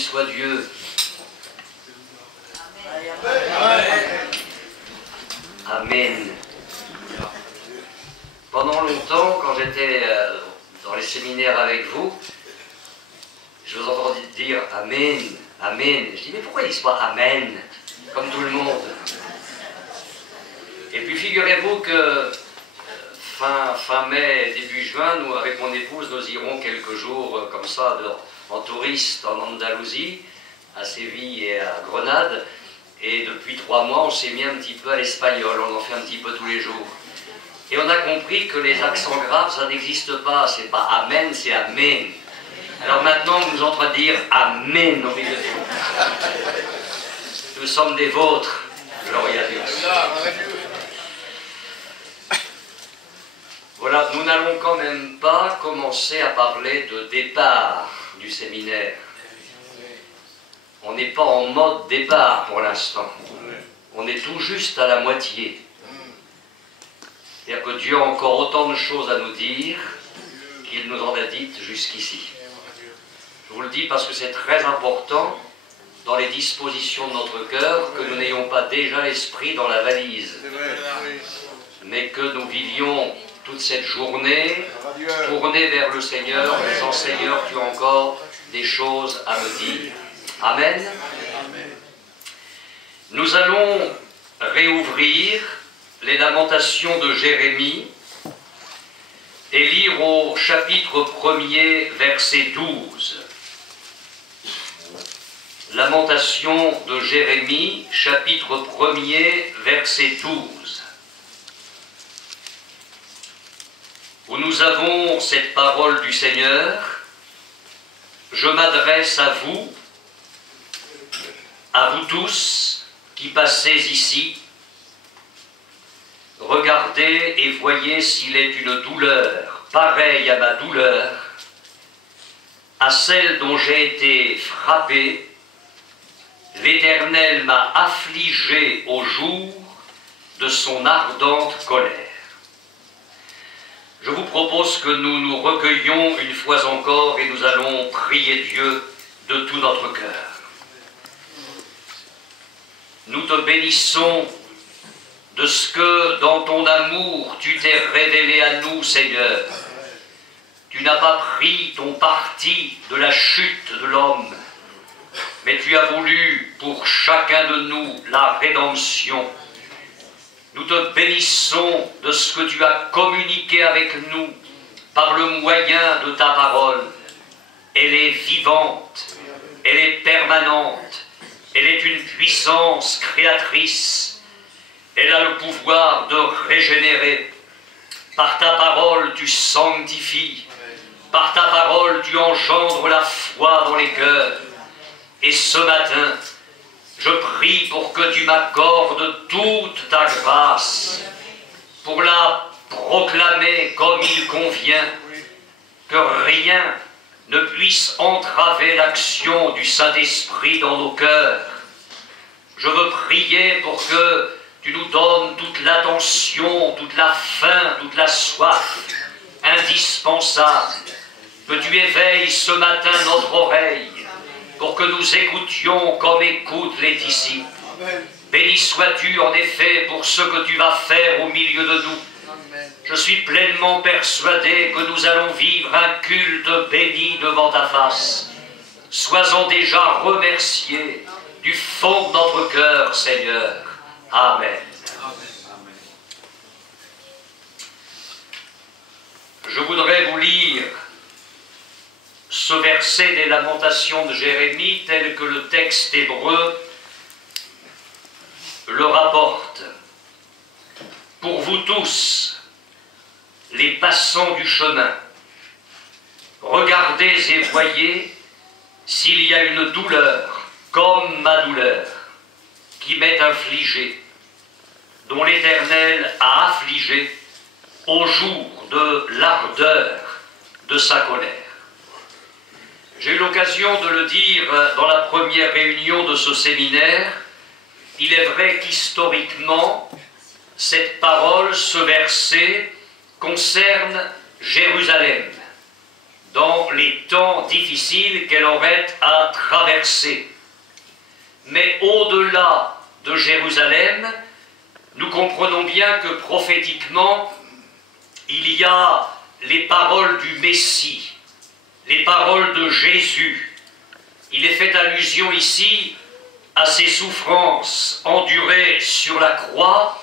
soit Dieu. Amen. Pendant longtemps, quand j'étais dans les séminaires avec vous, je vous entendais dire Amen, Amen. Je dis, mais pourquoi ils ne disent pas Amen, comme tout le monde? Et puis figurez-vous que fin mai, début juin, nous, avec mon épouse, nous irons quelques jours comme ça en touriste en Andalousie, à Séville et à Grenade. Et depuis 3 mois, on s'est mis un petit peu à l'espagnol, on en fait un petit peu tous les jours. Et on a compris que les accents graves, ça n'existe pas. C'est pas Amen, c'est Amen. Alors maintenant, nous sommes en train de dire Amen au milieu de vous. Nous sommes des vôtres. Gloria à Dieu. Voilà, nous n'allons quand même pas commencer à parler de départ du séminaire. On n'est pas en mode départ pour l'instant. On est tout juste à la moitié. C'est-à-dire que Dieu a encore autant de choses à nous dire qu'il nous en a dites jusqu'ici. Je vous le dis parce que c'est très important dans les dispositions de notre cœur que nous n'ayons pas déjà l'esprit dans la valise, mais que nous vivions toute cette journée tournée vers le Seigneur, en disant Seigneur, tu as encore des choses à me dire. Amen. Nous allons réouvrir les lamentations de Jérémie et lire au chapitre 1er, verset 12. Lamentation de Jérémie, chapitre 1er, verset 12. Où nous avons cette parole du Seigneur. Je m'adresse à vous tous qui passez ici. Regardez et voyez s'il est une douleur pareille à ma douleur, à celle dont j'ai été frappé. L'Éternel m'a affligé au jour de son ardente colère. Je vous propose que nous nous recueillions une fois encore et nous allons prier Dieu de tout notre cœur. Nous te bénissons de ce que dans ton amour tu t'es révélé à nous, Seigneur. Tu n'as pas pris ton parti de la chute de l'homme, mais tu as voulu pour chacun de nous la rédemption. Nous te bénissons de ce que tu as communiqué avec nous par le moyen de ta parole. Elle est vivante, elle est permanente, elle est une puissance créatrice. Elle a le pouvoir de régénérer. Par ta parole, tu sanctifies. Par ta parole, tu engendres la foi dans les cœurs. Et ce matin, je prie pour que tu m'accordes toute ta grâce, pour la proclamer comme il convient, que rien ne puisse entraver l'action du Saint-Esprit dans nos cœurs. Je veux prier pour que tu nous donnes toute l'attention, toute la faim, toute la soif indispensable, que tu éveilles ce matin notre oreille, pour que nous écoutions comme écoutent les disciples. Béni sois-tu en effet pour ce que tu vas faire au milieu de nous. Je suis pleinement persuadé que nous allons vivre un culte béni devant ta face. Sois-en déjà remercié du fond de notre cœur, Seigneur. Amen. Je voudrais vous lire ce verset des Lamentations de Jérémie tel que le texte hébreu le rapporte. Pour vous tous, les passants du chemin, regardez et voyez s'il y a une douleur comme ma douleur qui m'est infligée, dont l'Éternel a affligé au jour de l'ardeur de sa colère. J'ai eu l'occasion de le dire dans la première réunion de ce séminaire. Il est vrai qu'historiquement, cette parole, ce verset, concerne Jérusalem, dans les temps difficiles qu'elle aurait à traverser. Mais au-delà de Jérusalem, nous comprenons bien que prophétiquement, il y a les paroles du Messie, les paroles de Jésus. Il est fait allusion ici à ses souffrances endurées sur la croix,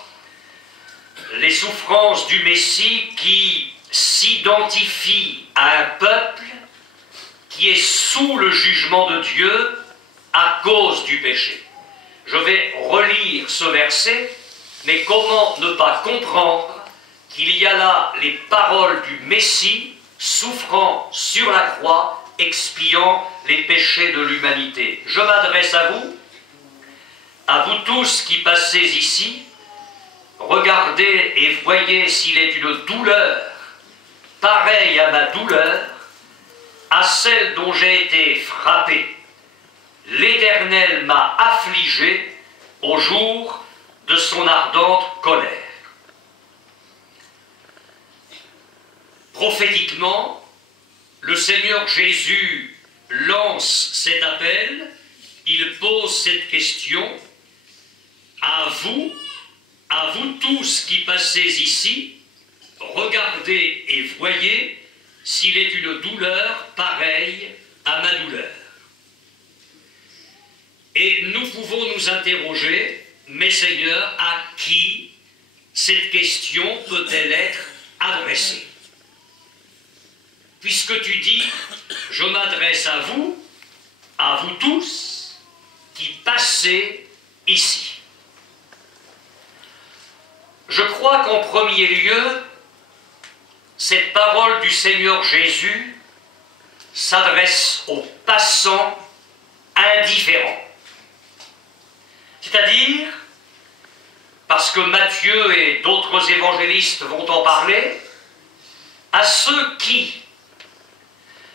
les souffrances du Messie qui s'identifient à un peuple qui est sous le jugement de Dieu à cause du péché. Je vais relire ce verset, mais comment ne pas comprendre qu'il y a là les paroles du Messie souffrant sur la croix, expiant les péchés de l'humanité. Je m'adresse à vous tous qui passez ici, regardez et voyez s'il est une douleur pareille à ma douleur, à celle dont j'ai été frappé. L'Éternel m'a affligé au jour de son ardente colère. Prophétiquement, le Seigneur Jésus lance cet appel, il pose cette question à vous tous qui passez ici, regardez et voyez s'il est une douleur pareille à ma douleur. Et nous pouvons nous interroger, mais Seigneur, à qui cette question peut-elle être adressée? Puisque tu dis, je m'adresse à vous tous qui passez ici. Je crois qu'en premier lieu, cette parole du Seigneur Jésus s'adresse aux passants indifférents. C'est-à-dire, parce que Matthieu et d'autres évangélistes vont en parler, à ceux qui,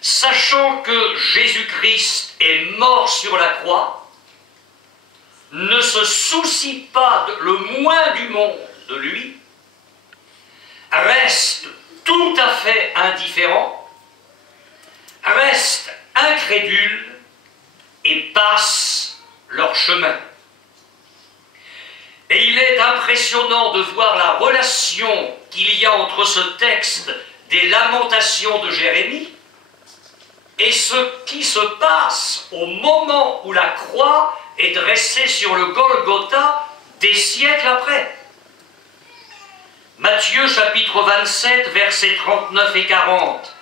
sachant que Jésus-Christ est mort sur la croix, ne se soucient pas le moins du monde de lui, restent tout à fait indifférents, restent incrédules et passent leur chemin. Et il est impressionnant de voir la relation qu'il y a entre ce texte des lamentations de Jérémie et ce qui se passe au moment où la croix est dressée sur le Golgotha des siècles après. Matthieu chapitre 27, versets 39 et 40.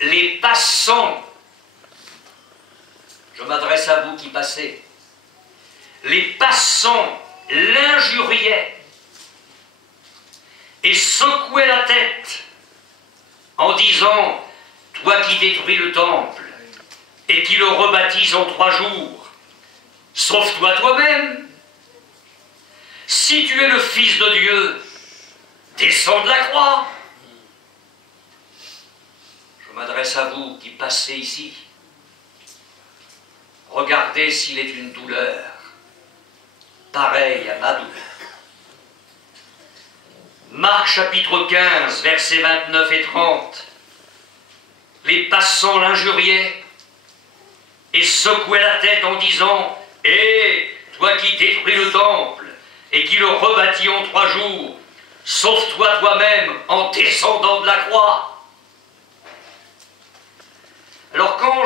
Les passants, je m'adresse à vous qui passez, les passants l'injuriaient et secouaient la tête en disant, toi qui détruis le temple et qui le rebaptises en 3 jours, sauve-toi toi-même. Si tu es le Fils de Dieu, descends de la croix. Je m'adresse à vous qui passez ici. Regardez s'il est une douleur pareille à ma douleur. Marc chapitre 15, versets 29 et 30. Les passants l'injuriaient et secouaient la tête en disant, « Hé, toi qui détruis le temple et qui le rebâtis en 3 jours, sauve-toi toi-même en descendant de la croix. » Alors quand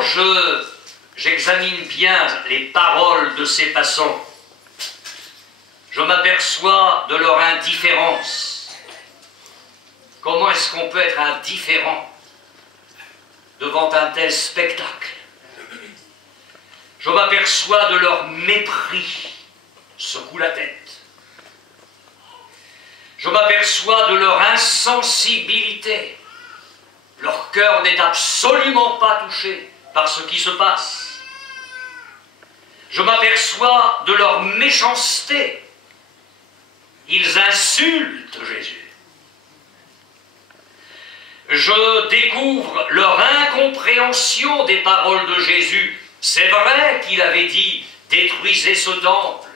j'examine bien les paroles de ces passants, je m'aperçois de leur indifférence. Comment est-ce qu'on peut être indifférent devant un tel spectacle? Je m'aperçois de leur mépris, secoue la tête. Je m'aperçois de leur insensibilité. Leur cœur n'est absolument pas touché par ce qui se passe. Je m'aperçois de leur méchanceté. Ils insultent Jésus. Je découvre leur incompréhension des paroles de Jésus. C'est vrai qu'il avait dit « Détruisez ce temple,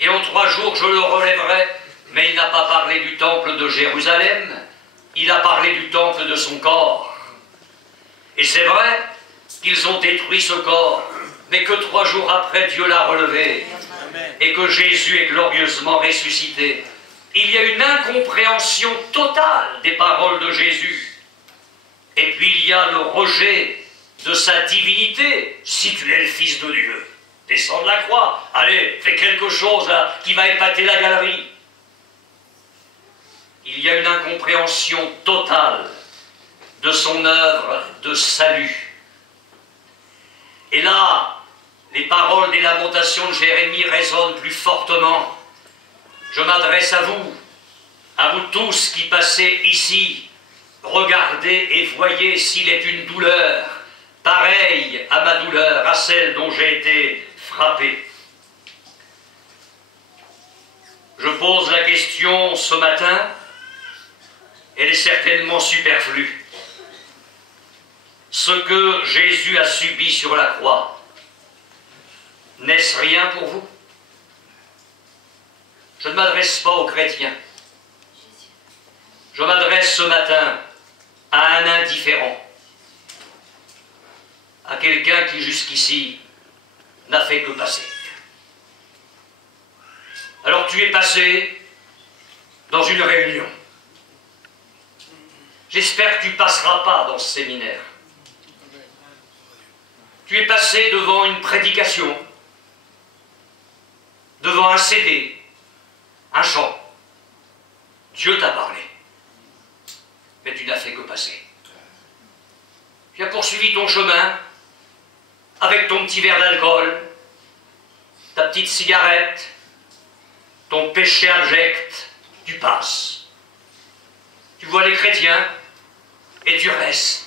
et en 3 jours je le relèverai ». Mais il n'a pas parlé du temple de Jérusalem, il a parlé du temple de son corps. Et c'est vrai qu'ils ont détruit ce corps, mais que 3 jours après, Dieu l'a relevé, et que Jésus est glorieusement ressuscité. Il y a une incompréhension totale des paroles de Jésus. Et puis il y a le rejet de sa divinité. Si tu es le Fils de Dieu, descends de la croix, allez, fais quelque chose là, qui va épater la galerie. Il y a une incompréhension totale de son œuvre de salut. Et là, les paroles des lamentations de Jérémie résonnent plus fortement. Je m'adresse à vous tous qui passez ici. Regardez et voyez s'il est une douleur pareille à ma douleur, à celle dont j'ai été frappé. Je pose la question ce matin, elle est certainement superflue. Ce que Jésus a subi sur la croix, n'est-ce rien pour vous? Je ne m'adresse pas aux chrétiens. Je m'adresse ce matin à un indifférent, à quelqu'un qui jusqu'ici n'a fait que passer. Alors tu es passé dans une réunion. J'espère que tu ne passeras pas dans ce séminaire. Tu es passé devant une prédication, devant un CD, un chant. Dieu t'a parlé, mais tu n'as fait que passer. Tu as poursuivi ton chemin avec ton petit verre d'alcool, ta petite cigarette, ton péché abject, tu passes. Tu vois les chrétiens et tu restes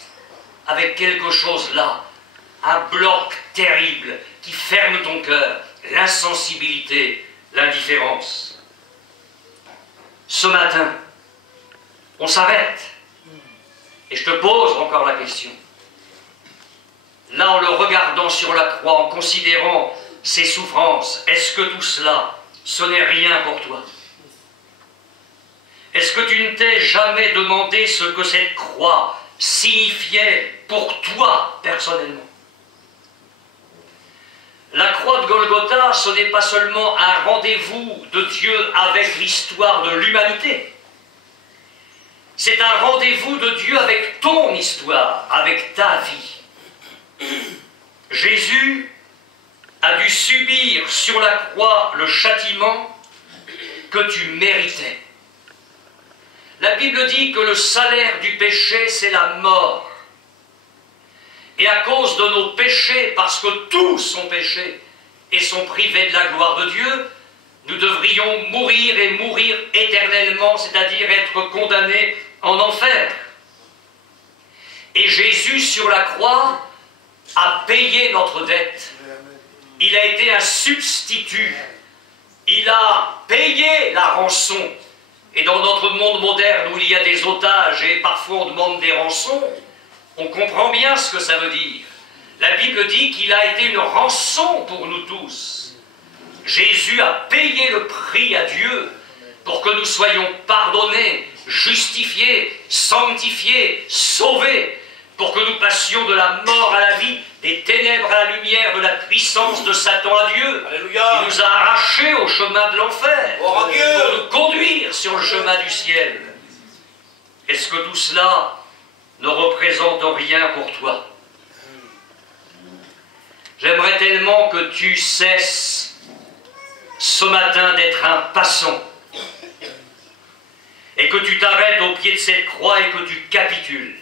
avec quelque chose là, un bloc terrible qui ferme ton cœur, l'insensibilité, l'indifférence. Ce matin, on s'arrête et je te pose encore la question. Là, en le regardant sur la croix, en considérant ses souffrances, est-ce que tout cela, ce n'est rien pour toi? Est-ce que tu ne t'es jamais demandé ce que cette croix signifiait pour toi personnellement? La croix de Golgotha, ce n'est pas seulement un rendez-vous de Dieu avec l'histoire de l'humanité. C'est un rendez-vous de Dieu avec ton histoire, avec ta vie. Jésus a dû subir sur la croix le châtiment que tu méritais. La Bible dit que le salaire du péché, c'est la mort. Et à cause de nos péchés, parce que tous ont péché et sont privés de la gloire de Dieu, nous devrions mourir et mourir éternellement, c'est-à-dire être condamnés en enfer. Et Jésus, sur la croix, a payé notre dette. Il a été un substitut. Il a payé la rançon. Et dans notre monde moderne où il y a des otages et parfois on demande des rançons, on comprend bien ce que ça veut dire. La Bible dit qu'il a été une rançon pour nous tous. Jésus a payé le prix à Dieu pour que nous soyons pardonnés, justifiés, sanctifiés, sauvés, pour que nous passions de la mort à la vie, des ténèbres à la lumière, de la puissance de Satan à Dieu. Alléluia. Il nous a arrachés au chemin de l'enfer pour nous conduire sur le chemin du ciel. Est-ce que tout cela ne représente rien pour toi? J'aimerais tellement que tu cesses ce matin d'être un passant et que tu t'arrêtes au pied de cette croix et que tu capitules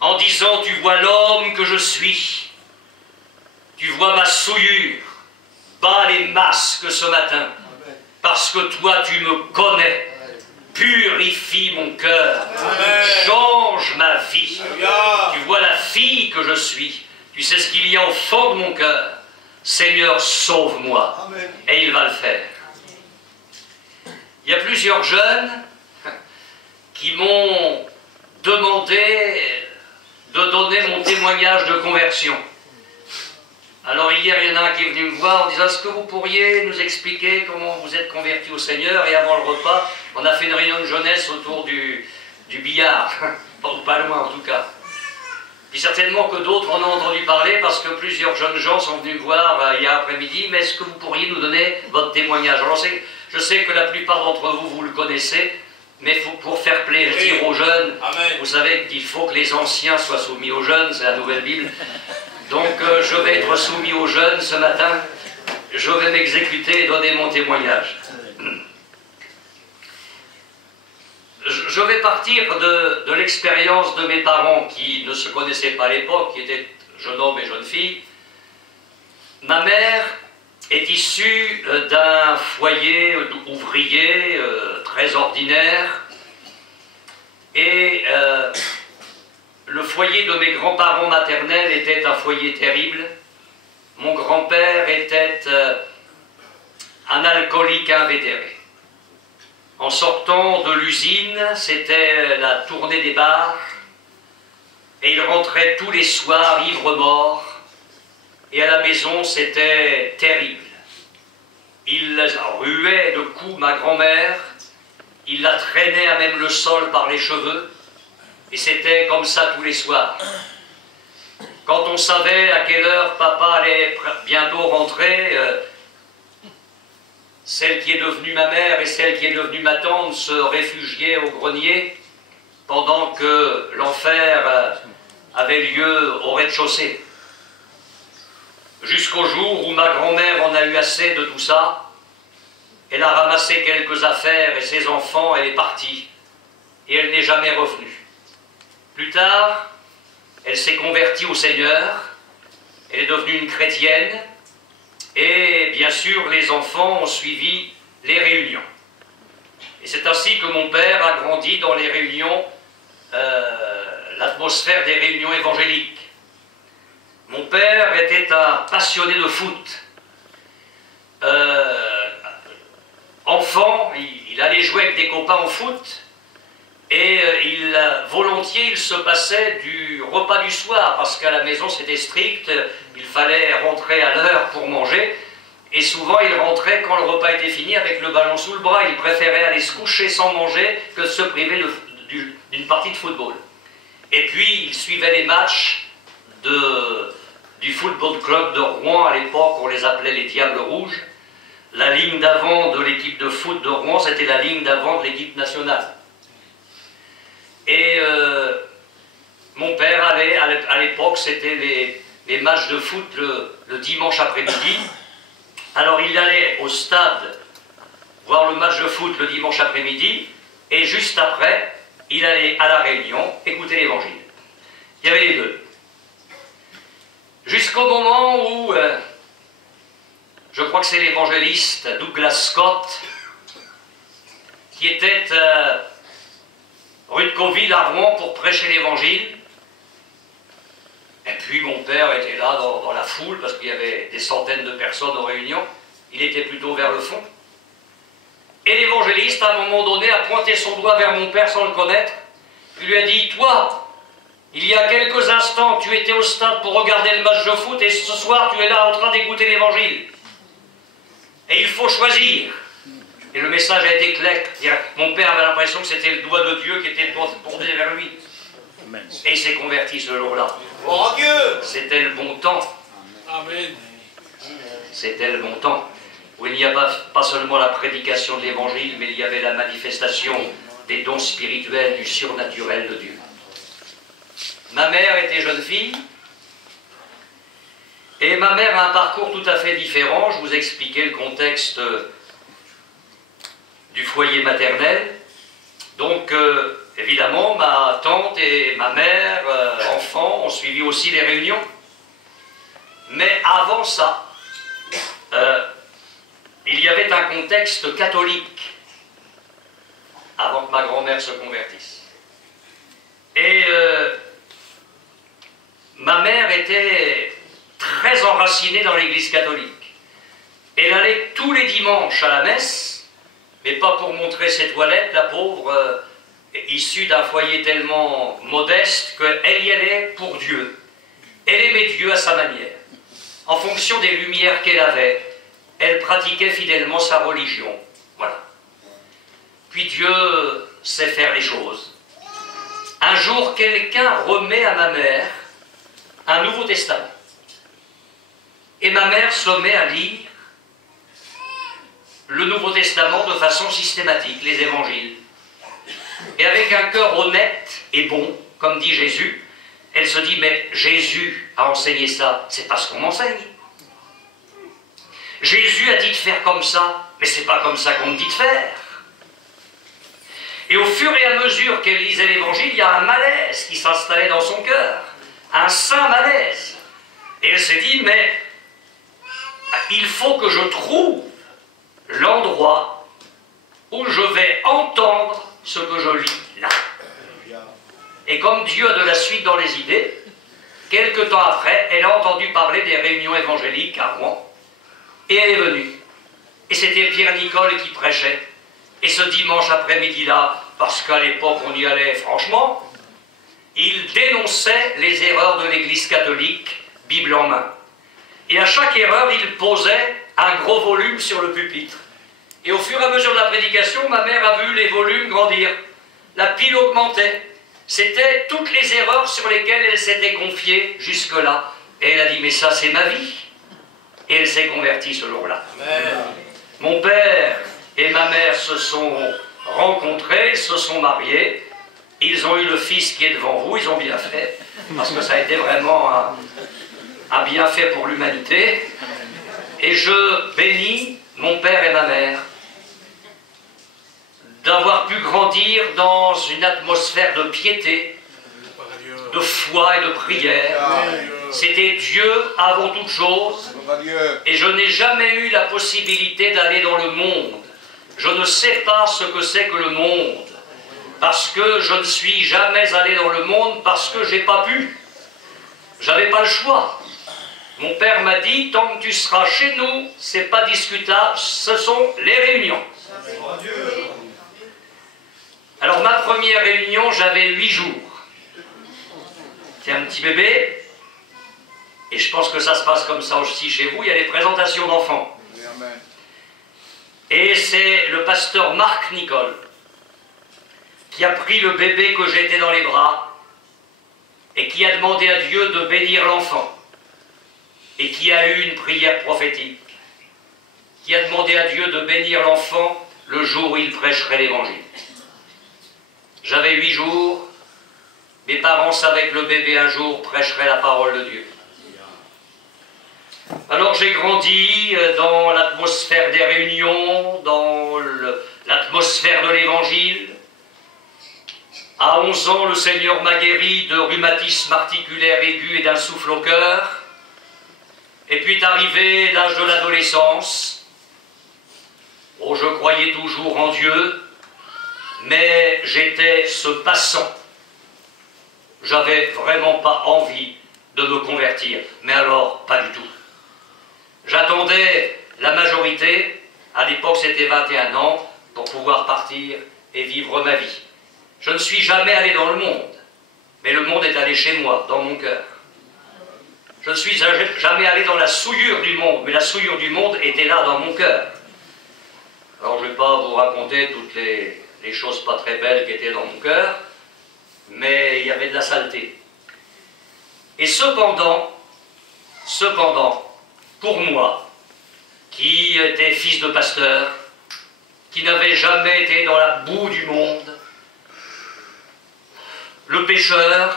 en disant: tu vois l'homme que je suis, tu vois ma souillure, bats les masques ce matin, parce que toi tu me connais. Purifie mon cœur, change ma vie. Tu vois la fille que je suis, tu sais ce qu'il y a au fond de mon cœur. Seigneur, sauve-moi. Et il va le faire. Il y a plusieurs jeunes qui m'ont demandé de donner mon témoignage de conversion. Alors hier, il y en a un qui est venu me voir en disant: est-ce que vous pourriez nous expliquer comment vous êtes converti au Seigneur? Et avant le repas, on a fait une réunion de jeunesse autour du billard, pas loin en tout cas. Puis certainement que d'autres en ont entendu parler parce que plusieurs jeunes gens sont venus me voir hier après-midi. Mais est-ce que vous pourriez nous donner votre témoignage? Alors je sais que la plupart d'entre vous, vous le connaissez, mais pour faire plaisir aux jeunes, Amen. Vous savez qu'il faut que les anciens soient soumis aux jeunes, c'est la nouvelle Bible. Donc je vais être soumis aux jeunes ce matin. Je vais m'exécuter et donner mon témoignage. Je vais partir de l'expérience de mes parents qui ne se connaissaient pas à l'époque, qui étaient jeune homme et jeune fille. Ma mère est issue d'un foyer ouvrier très ordinaire et le foyer de mes grands-parents maternels était un foyer terrible. Mon grand-père était un alcoolique invétéré. En sortant de l'usine, c'était la tournée des bars, et il rentrait tous les soirs ivre-mort, et à la maison c'était terrible. Il ruait de coups ma grand-mère, il la traînait à même le sol par les cheveux, et c'était comme ça tous les soirs. Quand on savait à quelle heure papa allait bientôt rentrer, celle qui est devenue ma mère et celle qui est devenue ma tante se réfugiaient au grenier pendant que l'enfer avait lieu au rez-de-chaussée. Jusqu'au jour où ma grand-mère en a eu assez de tout ça, elle a ramassé quelques affaires et ses enfants, elle est partie et elle n'est jamais revenue. Plus tard, elle s'est convertie au Seigneur, elle est devenue une chrétienne, et bien sûr les enfants ont suivi les réunions. Et c'est ainsi que mon père a grandi dans les réunions, l'atmosphère des réunions évangéliques. Mon père était un passionné de foot. Enfant, il allait jouer avec des copains au foot, et volontiers il se passait du repas du soir, parce qu'à la maison c'était strict, il fallait rentrer à l'heure pour manger, et souvent il rentrait quand le repas était fini avec le ballon sous le bras. Il préférait aller se coucher sans manger que de se priver d'une partie de football. Et puis il suivait les matchs du football club de Rouen. À l'époque on les appelait les Diables Rouges. La ligne d'avant de l'équipe de foot de Rouen, c'était la ligne d'avant de l'équipe nationale. Et mon père allait, à l'époque, c'était les matchs de foot le dimanche après-midi. Alors il allait au stade voir le match de foot le dimanche après-midi, et juste après, il allait à la réunion écouter l'évangile. Il y avait les deux. Jusqu'au moment où, je crois que c'est l'évangéliste Douglas Scott, qui était rue de Cauville à Rouen pour prêcher l'évangile. Et puis mon père était là dans la foule, parce qu'il y avait des centaines de personnes aux réunions. Il était plutôt vers le fond. Et l'évangéliste, à un moment donné, a pointé son doigt vers mon père sans le connaître. Il lui a dit: toi, il y a quelques instants, tu étais au stade pour regarder le match de foot, et ce soir, tu es là en train d'écouter l'évangile. Et il faut choisir. Et le message a été clair. Mon père avait l'impression que c'était le doigt de Dieu qui était tourné vers lui. Et il s'est converti ce jour-là. Oh Dieu! C'était le bon temps. Amen. C'était le bon temps. Où il n'y a pas seulement la prédication de l'évangile, mais il y avait la manifestation des dons spirituels, du surnaturel de Dieu. Ma mère était jeune fille. Et ma mère a un parcours tout à fait différent. Je vous expliquais le contexte du foyer maternel. Donc, évidemment, ma tante et ma mère, enfants, ont suivi aussi les réunions. Mais avant ça, il y avait un contexte catholique, avant que ma grand-mère se convertisse. Et ma mère était très enracinée dans l'église catholique. Elle allait tous les dimanches à la messe, mais pas pour montrer ses toilettes, la pauvre, issue d'un foyer tellement modeste, qu'elle y allait pour Dieu. Elle aimait Dieu à sa manière. En fonction des lumières qu'elle avait, elle pratiquait fidèlement sa religion. Voilà. Puis Dieu sait faire les choses. Un jour, quelqu'un remet à ma mère un Nouveau Testament. Et ma mère se met à lire le Nouveau Testament de façon systématique, les évangiles. Et avec un cœur honnête et bon, comme dit Jésus, elle se dit, mais Jésus a enseigné ça, c'est pas ce qu'on enseigne. Jésus a dit de faire comme ça, mais c'est pas comme ça qu'on me dit de faire. Et au fur et à mesure qu'elle lisait l'évangile, il y a un malaise qui s'installait dans son cœur, un saint malaise. Et elle s'est dit, mais il faut que je trouve l'endroit où je vais entendre ce que je lis là. Et comme Dieu a de la suite dans les idées, quelque temps après, elle a entendu parler des réunions évangéliques à Rouen, et elle est venue. Et c'était Pierre Nicole qui prêchait. Et ce dimanche après-midi-là, parce qu'à l'époque on y allait franchement, il dénonçait les erreurs de l'Église catholique, Bible en main. Et à chaque erreur, il posait un gros volume sur le pupitre. Et au fur et à mesure de la prédication, ma mère a vu les volumes grandir. La pile augmentait. C'était toutes les erreurs sur lesquelles elle s'était confiée jusque-là. Et elle a dit, mais ça c'est ma vie. Et elle s'est convertie ce jour-là. Mon père et ma mère se sont rencontrés, se sont mariés. Ils ont eu le fils qui est devant vous, ils ont bien fait. Parce que ça a été vraiment un bienfait pour l'humanité. Et je bénis mon père et ma mère d'avoir pu grandir dans une atmosphère de piété, de foi et de prière. C'était Dieu avant toute chose. Et je n'ai jamais eu la possibilité d'aller dans le monde. Je ne sais pas ce que c'est que le monde. Parce que je ne suis jamais allé dans le monde parce que j'ai pas pu. J'avais pas le choix. Mon père m'a dit, tant que tu seras chez nous, c'est pas discutable, ce sont les réunions. Alors ma première réunion, j'avais 8 jours. C'est un petit bébé, et je pense que ça se passe comme ça aussi chez vous, il y a les présentations d'enfants. Et c'est le pasteur Marc Nicole qui a pris le bébé que j'étais dans les bras et qui a demandé à Dieu de bénir l'enfant. Et qui a eu une prière prophétique, qui a demandé à Dieu de bénir l'enfant le jour où il prêcherait l'évangile. J'avais 8 jours, mes parents savaient que le bébé un jour prêcherait la parole de Dieu. Alors j'ai grandi dans l'atmosphère des réunions, dans l'atmosphère de l'évangile. À 11 ans, le Seigneur m'a guéri de rhumatisme articulaire aigu et d'un souffle au cœur. Et puis est arrivé l'âge de l'adolescence. Oh, je croyais toujours en Dieu, mais j'étais ce passant. J'avais vraiment pas envie de me convertir, mais alors pas du tout. J'attendais la majorité, à l'époque c'était 21 ans, pour pouvoir partir et vivre ma vie. Je ne suis jamais allé dans le monde, mais le monde est allé chez moi, dans mon cœur. Je ne suis jamais allé dans la souillure du monde, mais la souillure du monde était là dans mon cœur. Alors je ne vais pas vous raconter toutes les choses pas très belles qui étaient dans mon cœur, mais il y avait de la saleté. Et cependant, pour moi, qui était fils de pasteur, qui n'avait jamais été dans la boue du monde, le pécheur,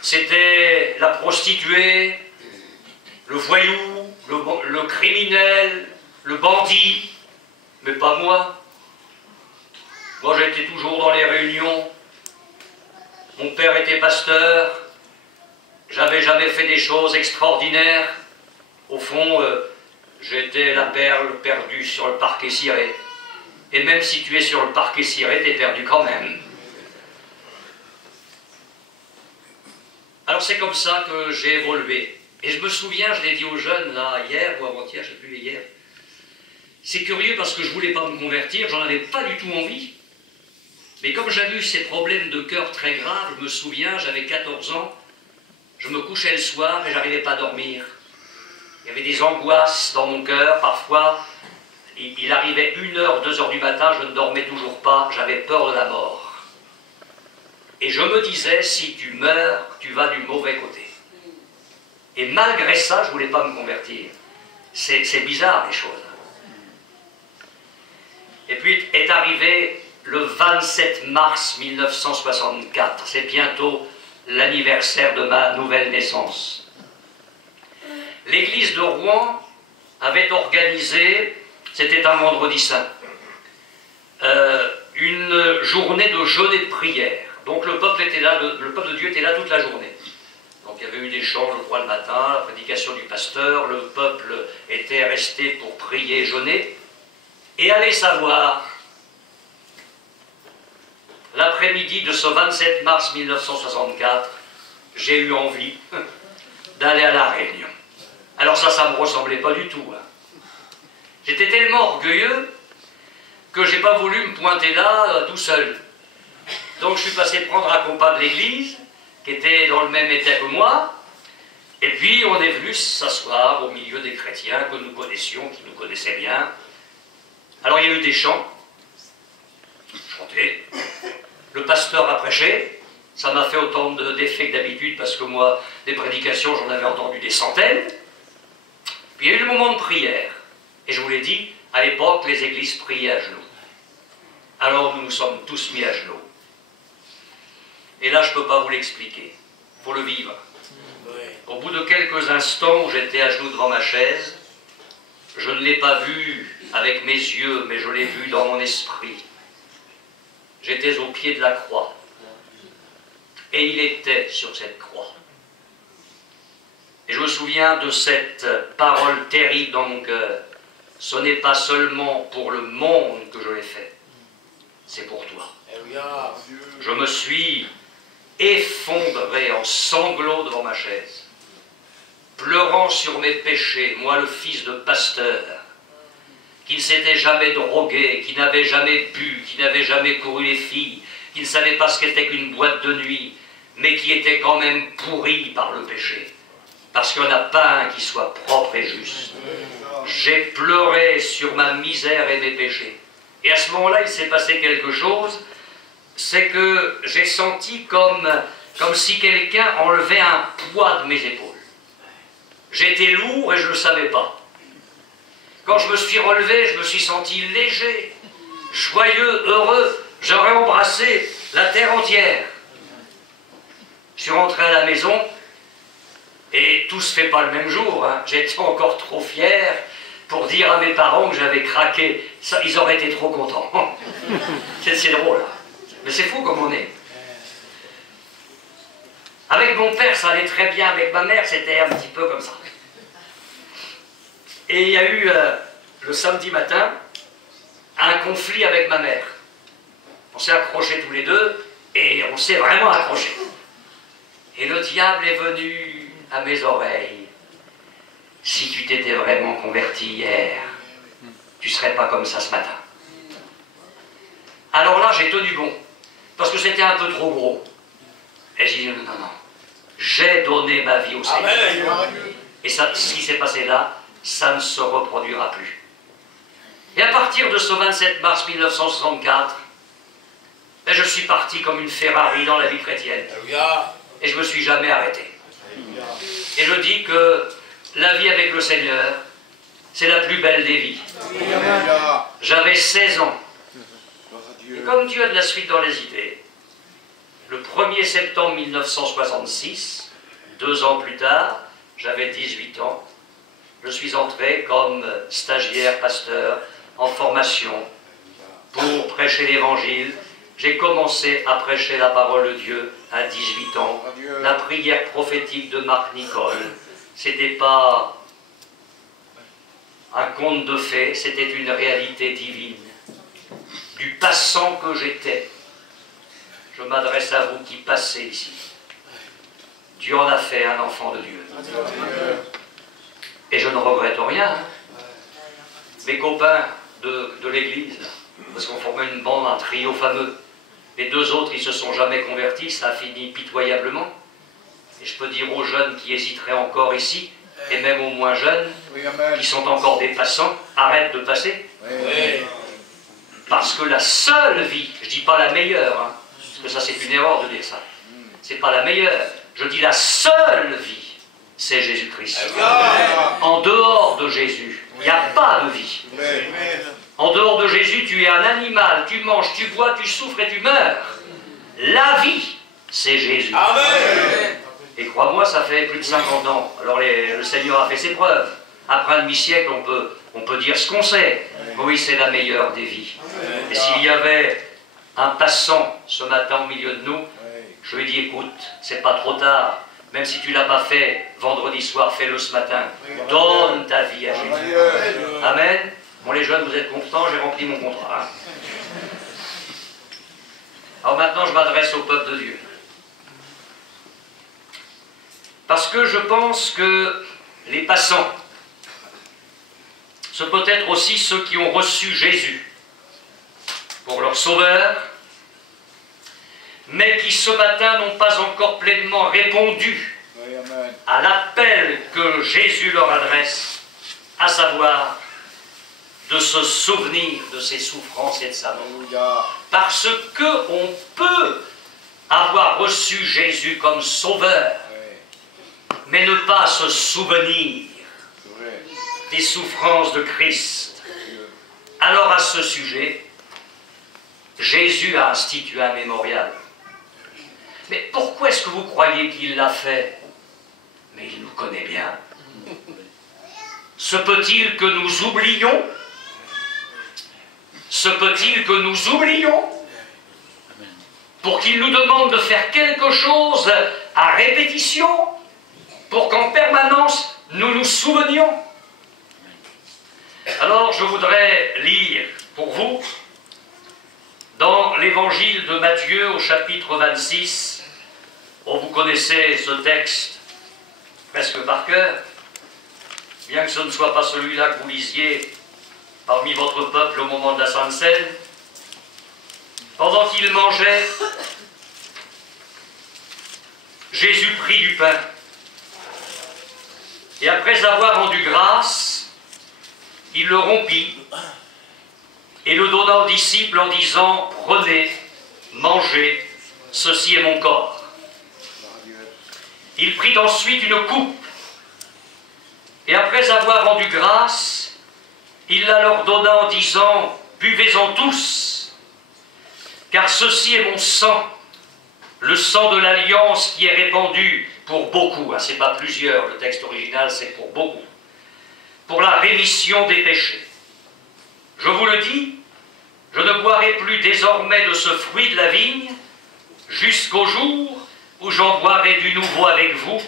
c'était la prostituée, le voyou, le criminel, le bandit, mais pas moi. Moi j'étais toujours dans les réunions, mon père était pasteur, j'avais jamais fait des choses extraordinaires. Au fond, j'étais la perle perdue sur le parquet ciré. Et même si tu es sur le parquet ciré, t'es perdu quand même. Alors c'est comme ça que j'ai évolué. Et je me souviens, je l'ai dit aux jeunes, là, hier ou avant-hier, je ne sais plus, hier. C'est curieux parce que je ne voulais pas me convertir, j'en avais pas du tout envie. Mais comme j'avais eu ces problèmes de cœur très graves, je me souviens, j'avais 14 ans, je me couchais le soir et j'arrivais pas à dormir. Il y avait des angoisses dans mon cœur, parfois. Il arrivait 1h, 2h du matin, je ne dormais toujours pas, j'avais peur de la mort. Et je me disais, si tu meurs, tu vas du mauvais côté. Et malgré ça, je ne voulais pas me convertir. C'est bizarre, les choses. Et puis est arrivé le 27 mars 1964. C'est bientôt l'anniversaire de ma nouvelle naissance. L'église de Rouen avait organisé, c'était un vendredi saint, une journée de jeûne et de prière. Donc le peuple était là, le peuple de Dieu était là toute la journée. Donc il y avait eu des chants, je crois, le matin, la prédication du pasteur, le peuple était resté pour prier et jeûner. Et allez savoir, l'après-midi de ce 27 mars 1964, j'ai eu envie d'aller à la Réunion. Alors ça ne me ressemblait pas du tout. Hein. J'étais tellement orgueilleux que je n'ai pas voulu me pointer là tout seul. Donc je suis passé prendre un compas de l'église, qui était dans le même état que moi, et puis on est venu s'asseoir au milieu des chrétiens que nous connaissions, qui nous connaissaient bien. Alors il y a eu des chants, chantés, le pasteur a prêché, ça m'a fait autant d'effets que d'habitude, parce que moi, des prédications, j'en avais entendu des centaines. Puis il y a eu le moment de prière, et je vous l'ai dit, à l'époque, les églises priaient à genoux. Alors nous nous sommes tous mis à genoux. Et là, je ne peux pas vous l'expliquer. Il faut le vivre. Au bout de quelques instants où j'étais à genoux devant ma chaise, je ne l'ai pas vu avec mes yeux, mais je l'ai vu dans mon esprit. J'étais au pied de la croix. Et il était sur cette croix. Et je me souviens de cette parole terrible dans mon cœur. Ce n'est pas seulement pour le monde que je l'ai fait, c'est pour toi. Je me suis effondré en sanglots devant ma chaise, pleurant sur mes péchés, moi le fils de pasteur, qui ne s'était jamais drogué, qui n'avait jamais bu, qui n'avait jamais couru les filles, qui ne savait pas ce qu'était qu'une boîte de nuit, mais qui était quand même pourri par le péché, parce qu'il n'y en a pas un qui soit propre et juste. J'ai pleuré sur ma misère et mes péchés. Et à ce moment-là, il s'est passé quelque chose, c'est que j'ai senti comme si quelqu'un enlevait un poids de mes épaules. J'étais lourd et je ne le savais pas. Quand je me suis relevé, je me suis senti léger, joyeux, heureux. J'aurais embrassé la terre entière. Je suis rentré à la maison et tout se fait pas le même jour. Hein. J'étais encore trop fier pour dire à mes parents que j'avais craqué. Ça, ils auraient été trop contents. C'est drôle. Hein. Mais c'est fou comme on est. Avec mon père, ça allait très bien. Avec ma mère, c'était un petit peu comme ça. Et il y a eu, le samedi matin, un conflit avec ma mère. On s'est accrochés tous les deux, et on s'est vraiment accrochés. Et le diable est venu à mes oreilles. Si tu t'étais vraiment converti hier, tu ne serais pas comme ça ce matin. Alors là, j'ai tenu bon, parce que c'était un peu trop gros. Et j'ai dit non, non, non, j'ai donné ma vie au Seigneur. Et ça, ce qui s'est passé là, ça ne se reproduira plus. Et à partir de ce 27 mars 1964, ben je suis parti comme une Ferrari dans la vie chrétienne. Et je ne me suis jamais arrêté. Et je dis que la vie avec le Seigneur, c'est la plus belle des vies. J'avais 16 ans. Et comme Dieu a de la suite dans les idées, le 1er septembre 1966, 2 ans plus tard, j'avais 18 ans, je suis entré comme stagiaire, pasteur, en formation pour prêcher l'évangile. J'ai commencé à prêcher la parole de Dieu à 18 ans. La prière prophétique de Marc Nicole, c'était pas un conte de fées, c'était une réalité divine. Du passant que j'étais, je m'adresse à vous qui passez ici. Dieu en a fait un enfant de Dieu. Et je ne regrette rien. Hein. Mes copains de l'église, parce qu'on formait une bande, un trio fameux, les 2 autres, ils ne se sont jamais convertis, ça a fini pitoyablement. Et je peux dire aux jeunes qui hésiteraient encore ici, et même aux moins jeunes, qui sont encore des passants, arrête de passer. Parce que la seule vie, je ne dis pas la meilleure, hein, parce que ça c'est une erreur de dire ça, c'est pas la meilleure, je dis la seule vie, c'est Jésus-Christ. En dehors de Jésus, il n'y a pas de vie. En dehors de Jésus, tu es un animal, tu manges, tu bois, tu souffres et tu meurs. La vie, c'est Jésus. Amen. Et crois-moi, ça fait plus de 50 ans. Alors le Seigneur a fait ses preuves. Après un demi-siècle, on peut dire ce qu'on sait. Oui, c'est la meilleure des vies. Et s'il y avait un passant ce matin au milieu de nous, je lui ai dit, écoute, c'est pas trop tard. Même si tu ne l'as pas fait vendredi soir, fais-le ce matin. Donne ta vie à Jésus. Amen. Bon, les jeunes, vous êtes contents, j'ai rempli mon contrat. Hein. Alors maintenant, je m'adresse au peuple de Dieu. Parce que je pense que les passants, ce peut être aussi ceux qui ont reçu Jésus pour leur sauveur, mais qui ce matin n'ont pas encore pleinement répondu à l'appel que Jésus leur adresse, à savoir de se souvenir de ses souffrances et de sa mort. Parce qu'on peut avoir reçu Jésus comme sauveur, mais ne pas se souvenir des souffrances de Christ. Alors à ce sujet, Jésus a institué un mémorial. Mais pourquoi est-ce que vous croyez qu'il l'a fait? Mais il nous connaît bien. Se peut-il que nous oublions? Se peut-il que nous oublions pour qu'il nous demande de faire quelque chose à répétition, pour qu'en permanence nous nous souvenions? Alors je voudrais lire pour vous dans l'évangile de Matthieu au chapitre 26. Oh, vous connaissez ce texte presque par cœur, bien que ce ne soit pas celui-là que vous lisiez parmi votre peuple au moment de la Sainte Seine. Pendant qu'il mangeait, Jésus prit du pain. Et après avoir rendu grâce, il le rompit et le donna aux disciples en disant, « Prenez, mangez, ceci est mon corps. » Il prit ensuite une coupe et après avoir rendu grâce, il la leur donna en disant, « Buvez-en tous, car ceci est mon sang, le sang de l'alliance qui est répandu pour beaucoup. » Ce n'est pas plusieurs, le texte original c'est pour beaucoup. Pour la rémission des péchés. Je vous le dis, je ne boirai plus désormais de ce fruit de la vigne jusqu'au jour où j'en boirai du nouveau avec vous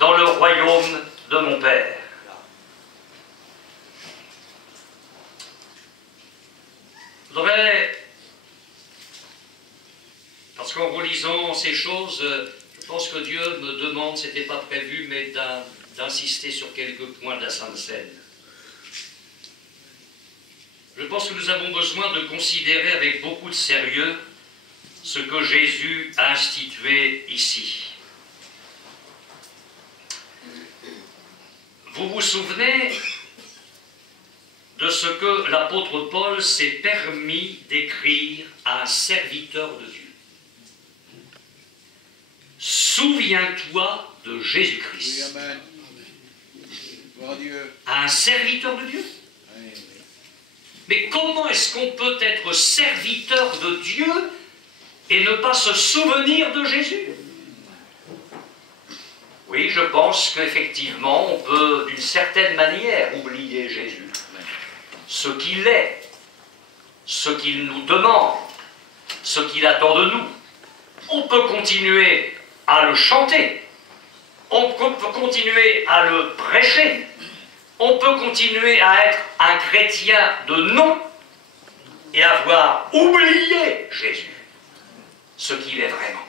dans le royaume de mon Père. Je voudrais, parce qu'en relisant ces choses, je pense que Dieu me demande, ce n'était pas prévu, mais d'insister sur quelques points de la Sainte Seine. Je pense que nous avons besoin de considérer avec beaucoup de sérieux ce que Jésus a institué ici. Vous vous souvenez de ce que l'apôtre Paul s'est permis d'écrire à un serviteur de Dieu. Souviens-toi de Jésus-Christ. À un serviteur de Dieu. Mais comment est-ce qu'on peut être serviteur de Dieu et ne pas se souvenir de Jésus? Oui, je pense qu'effectivement, on peut d'une certaine manière oublier Jésus. Ce qu'il est, ce qu'il nous demande, ce qu'il attend de nous. On peut continuer à le chanter, on peut continuer à le prêcher, on peut continuer à être un chrétien de nom et avoir oublié Jésus, ce qu'il est vraiment.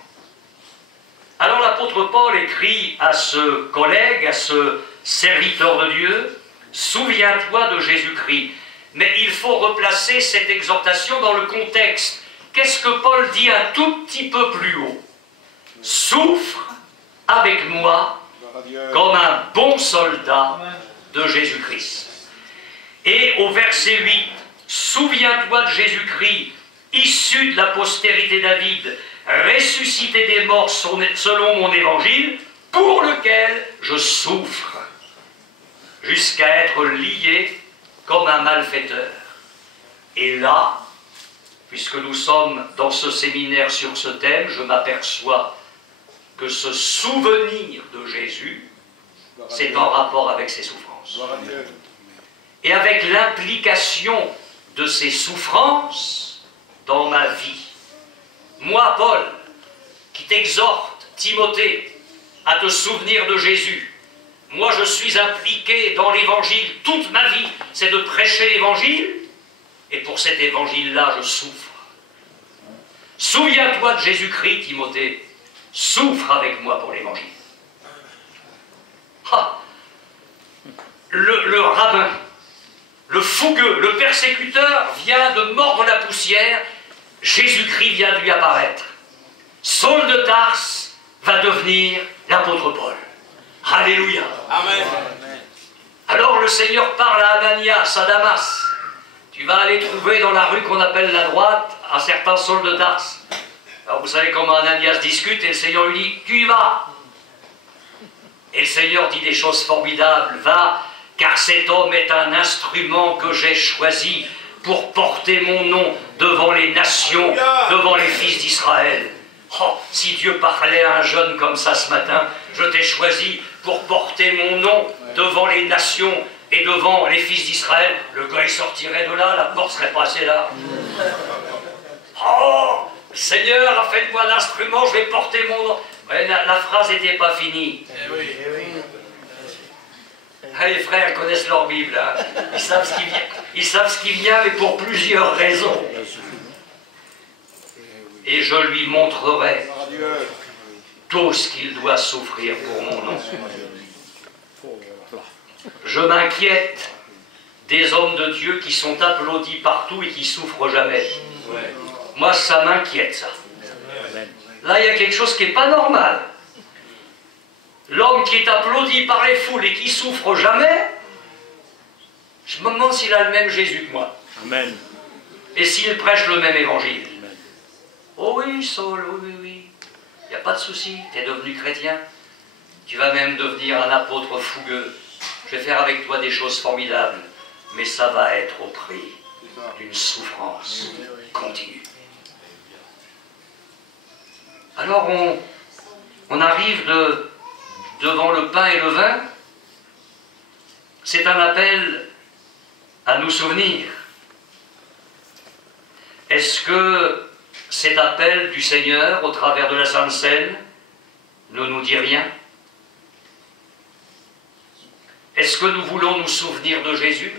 Alors l'apôtre Paul écrit à ce collègue, à ce serviteur de Dieu, « Souviens-toi de Jésus-Christ ». Mais il faut replacer cette exhortation dans le contexte. Qu'est-ce que Paul dit un tout petit peu plus haut? « Souffre avec moi comme un bon soldat de Jésus-Christ ». Et au verset 8, « Souviens-toi de Jésus-Christ, issu de la postérité David, ressuscité des morts selon mon évangile, pour lequel je souffre, jusqu'à être lié comme un malfaiteur. Et là, puisque nous sommes dans ce séminaire sur ce thème, je m'aperçois que ce souvenir de Jésus, c'est en rapport avec ses souffrances. Et avec l'implication de ses souffrances dans ma vie. Moi, Paul, qui t'exhorte, Timothée, à te souvenir de Jésus, moi je suis impliqué dans l'évangile toute ma vie, c'est de prêcher l'évangile, et pour cet évangile-là, je souffre. Souviens-toi de Jésus-Christ, Timothée, souffre avec moi pour l'évangile. Ah, le rabbin, le fougueux, le persécuteur vient de mordre la poussière, Jésus-Christ vient de lui apparaître. Saul de Tarse va devenir l'apôtre Paul. Alléluia. Amen. Alors le Seigneur parle à Ananias, à Damas. Tu vas aller trouver dans la rue qu'on appelle la droite un certain Saul de Tarse. Alors vous savez comment Ananias discute et le Seigneur lui dit, tu y vas. Et le Seigneur dit des choses formidables, va, car cet homme est un instrument que j'ai choisi pour porter mon nom devant les nations, devant les fils d'Israël. Oh, si Dieu parlait à un jeune comme ça ce matin, je t'ai choisi pour porter mon nom devant les nations et devant les fils d'Israël, le gars il sortirait de là, la porte serait passée là. Oh, Seigneur, faites-moi l'instrument, je vais porter mon nom. Ouais, la phrase n'était pas finie. Ah, les frères connaissent leur Bible, hein. Ils savent ce qui vient, mais pour plusieurs raisons. Et je lui montrerai tout ce qu'il doit souffrir pour mon nom. Je m'inquiète des hommes de Dieu qui sont applaudis partout et qui souffrent jamais. Moi, ça m'inquiète, ça. Là, il y a quelque chose qui n'est pas normal. L'homme qui est applaudi par les foules et qui souffre jamais, je me demande s'il a le même Jésus que moi. Amen. Et s'il prêche le même évangile. Amen. Oh oui, Saul, oui, oui. Il n'y a pas de souci, tu es devenu chrétien. Tu vas même devenir un apôtre fougueux. Je vais faire avec toi des choses formidables. Mais ça va être au prix d'une souffrance continue. Alors on arrive devant le pain et le vin. C'est un appel à nous souvenir. Est-ce que cet appel du Seigneur au travers de la Sainte Seine ne nous dit rien? Est-ce que nous voulons nous souvenir de Jésus?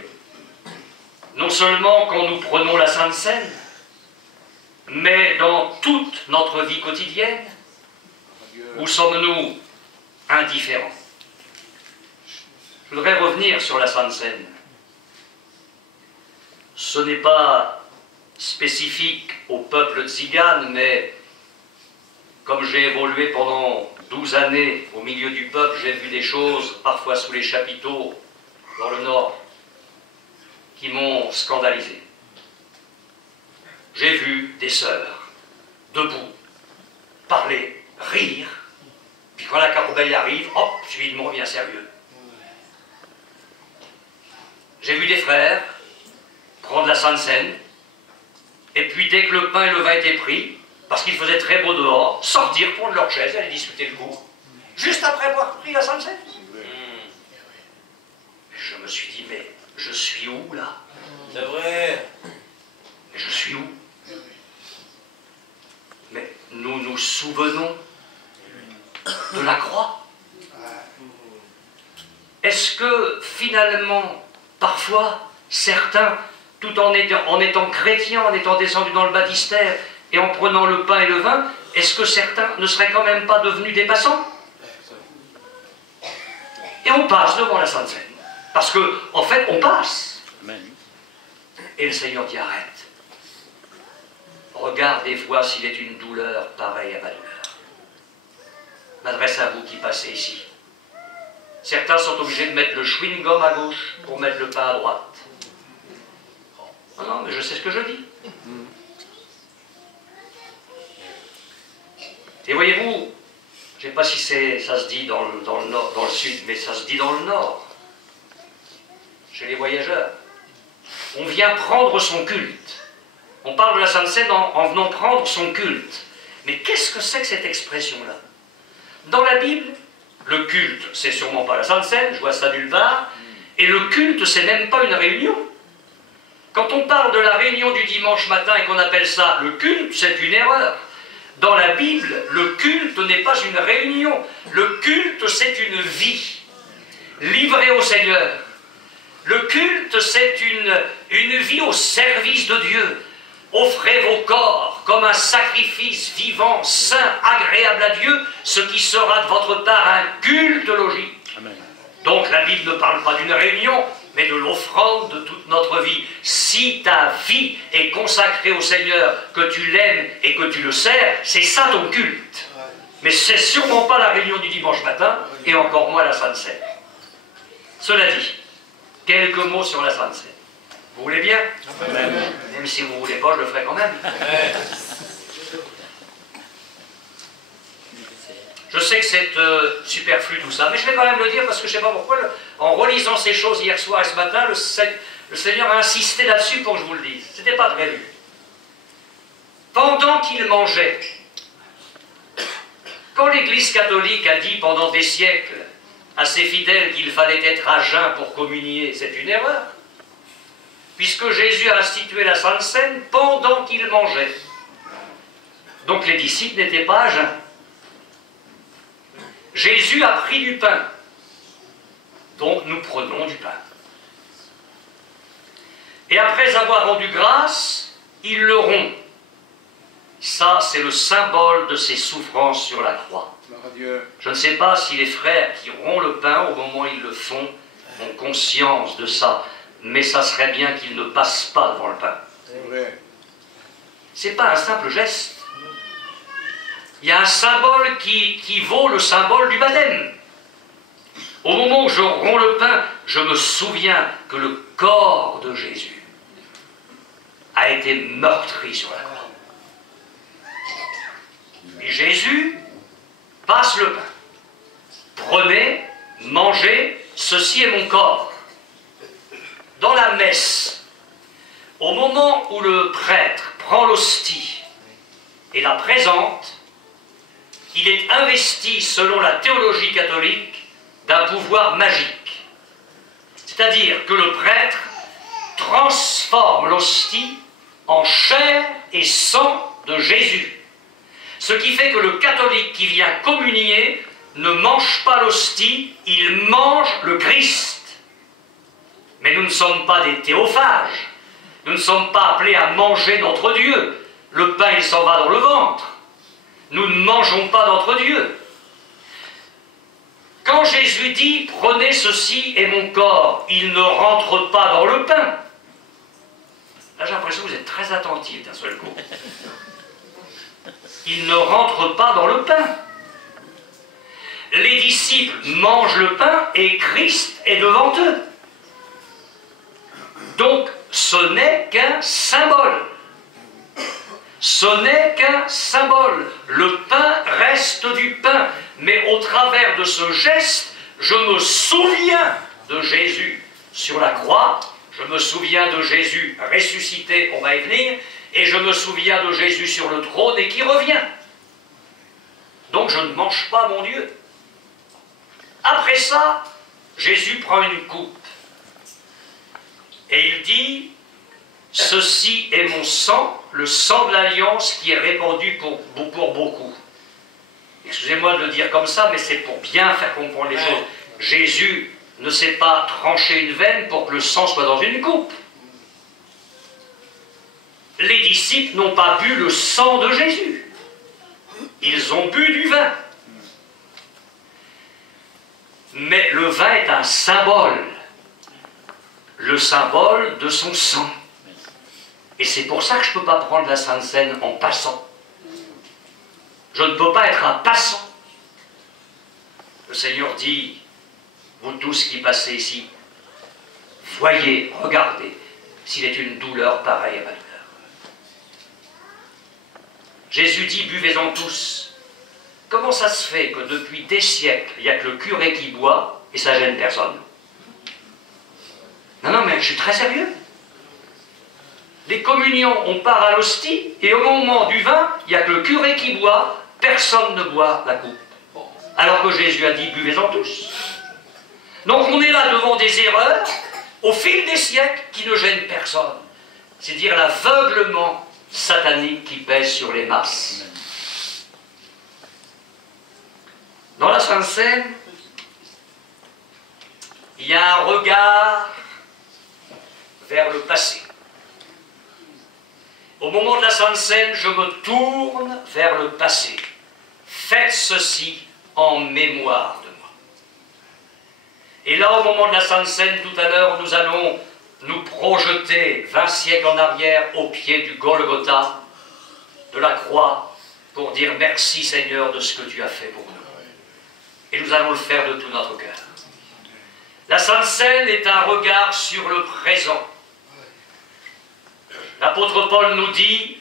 Non seulement quand nous prenons la Sainte Seine, mais dans toute notre vie quotidienne, où sommes-nous indifférents? Je voudrais revenir sur la Sainte Seine. Ce n'est pas spécifique au peuple tzigane, mais comme j'ai évolué pendant 12 années au milieu du peuple, j'ai vu des choses, parfois sous les chapiteaux, dans le nord, qui m'ont scandalisé. J'ai vu des sœurs, debout, parler, rire, puis quand la corbeille arrive, hop, subitement on devient sérieux. J'ai vu des frères prendre la Sainte Seine, et puis dès que le pain et le vin étaient pris, parce qu'il faisait très beau dehors, sortir, prendre leur chaise et aller discuter le coup, juste après avoir pris la Sainte Seine. Je me suis dit, mais je suis où là? C'est vrai. Mais je suis où? Mais nous nous souvenons de la croix. Est-ce que finalement, parfois, certains, tout en étant chrétiens, en étant descendus dans le baptistère et en prenant le pain et le vin, est-ce que certains ne seraient quand même pas devenus des passants? Et on passe devant la Sainte Seine. Parce que, en fait, on passe. Et le Seigneur dit, arrête. Regarde et vois s'il est une douleur pareille à ma douleur. M'adresse à vous qui passez ici. Certains sont obligés de mettre le chewing-gum à gauche pour mettre le pain à droite. Non, mais je sais ce que je dis. Et voyez-vous, Je ne sais pas si ça se dit dans le nord, dans le sud, mais ça se dit dans le nord, chez les voyageurs. On vient prendre son culte. On parle de la Sainte Seine en venant prendre son culte. Mais qu'est-ce que c'est que cette expression-là? Dans la Bible, le culte, c'est sûrement pas la Sainte Seine, je vois ça nulle part, et le culte, c'est même pas une réunion. Quand on parle de la réunion du dimanche matin et qu'on appelle ça le culte, c'est une erreur. Dans la Bible, le culte n'est pas une réunion. Le culte, c'est une vie livrée au Seigneur. Le culte, c'est une vie au service de Dieu. Offrez vos corps comme un sacrifice vivant, saint, agréable à Dieu, ce qui sera de votre part un culte logique. Amen. Donc la Bible ne parle pas d'une réunion, mais de l'offrande de toute notre vie. Si ta vie est consacrée au Seigneur, que tu l'aimes et que tu le sers, c'est ça ton culte. Mais c'est sûrement pas la réunion du dimanche matin, et encore moins la Sainte Seine. Cela dit, quelques mots sur la Sainte Seine. Vous voulez bien? Amen. Même si vous ne voulez pas, je le ferai quand même. Je sais que c'est superflu tout ça, mais je vais quand même le dire parce que je ne sais pas pourquoi, en relisant ces choses hier soir et ce matin, le Seigneur a insisté là-dessus pour que je vous le dise. Ce n'était pas prévu. Pendant qu'il mangeait, quand l'Église catholique a dit pendant des siècles à ses fidèles qu'il fallait être à jeun pour communier, c'est une erreur. Puisque Jésus a institué la Sainte Seine pendant qu'il mangeait. Donc les disciples n'étaient pas à jeun. Jésus a pris du pain. Donc nous prenons du pain. Et après avoir rendu grâce, il le rompt. Ça, c'est le symbole de ses souffrances sur la croix. Je ne sais pas si les frères qui rompent le pain au moment où ils le font ont conscience de ça. Mais ça serait bien qu'il ne passe pas devant le pain. C'est pas un simple geste. Il y a un symbole qui vaut le symbole du baptême. Au moment où je romps le pain, je me souviens que le corps de Jésus a été meurtri sur la croix. Et Jésus passe le pain. Prenez, mangez, ceci est mon corps. Dans la messe, au moment où le prêtre prend l'hostie et la présente, il est investi, selon la théologie catholique, d'un pouvoir magique. C'est-à-dire que le prêtre transforme l'hostie en chair et sang de Jésus. Ce qui fait que le catholique qui vient communier ne mange pas l'hostie, il mange le Christ. Mais nous ne sommes pas des théophages. Nous ne sommes pas appelés à manger notre Dieu. Le pain, il s'en va dans le ventre. Nous ne mangeons pas notre Dieu. Quand Jésus dit « Prenez ceci et mon corps », il ne rentre pas dans le pain. Là, j'ai l'impression que vous êtes très attentifs d'un seul coup. Il ne rentre pas dans le pain. Les disciples mangent le pain et Christ est devant eux. Donc, ce n'est qu'un symbole. Ce n'est qu'un symbole. Le pain reste du pain. Mais au travers de ce geste, je me souviens de Jésus sur la croix. Je me souviens de Jésus ressuscité, on va y venir. Et je me souviens de Jésus sur le trône et qui revient. Donc, je ne mange pas mon Dieu. Après ça, Jésus prend une coupe. Et il dit, ceci est mon sang, le sang de l'alliance qui est répandu pour beaucoup. Excusez-moi de le dire comme ça, mais c'est pour bien faire comprendre les choses. Jésus ne s'est pas tranché une veine pour que le sang soit dans une coupe. Les disciples n'ont pas bu le sang de Jésus. Ils ont bu du vin. Mais le vin est un symbole. Le symbole de son sang. Et c'est pour ça que je ne peux pas prendre la Sainte Seine en passant. Je ne peux pas être un passant. Le Seigneur dit, vous tous qui passez ici, voyez, regardez, s'il est une douleur pareille à ma douleur. Jésus dit, buvez-en tous, comment ça se fait que depuis des siècles, il n'y a que le curé qui boit et ça gêne personne? Non, non, mais je suis très sérieux. Les communions, on part à l'hostie, et au moment du vin, il n'y a que le curé qui boit, personne ne boit la coupe. Alors que Jésus a dit, buvez-en tous. Donc on est là devant des erreurs, au fil des siècles, qui ne gênent personne. C'est dire l'aveuglement satanique qui pèse sur les masses. Dans la Sainte Seine, il y a un regard vers le passé. Au moment de la Sainte Seine, je me tourne vers le passé. Faites ceci en mémoire de moi. Et là, au moment de la Sainte Seine, tout à l'heure, nous allons nous projeter 20 siècles en arrière au pied du Golgotha, de la croix, pour dire merci Seigneur de ce que tu as fait pour nous. Et nous allons le faire de tout notre cœur. La Sainte Seine est un regard sur le présent. L'apôtre Paul nous dit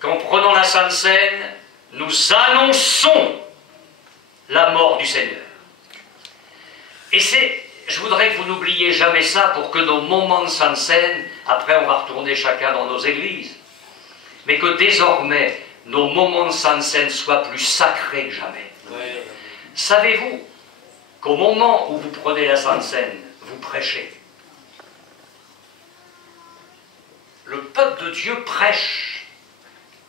qu'en prenant la Sainte Seine, nous annonçons la mort du Seigneur. Et je voudrais que vous n'oubliez jamais ça pour que nos moments de Sainte Seine, après on va retourner chacun dans nos églises, mais que désormais nos moments de Sainte Seine soient plus sacrés que jamais. Ouais. Savez-vous qu'au moment où vous prenez la Sainte Seine, vous prêchez? Le peuple de Dieu prêche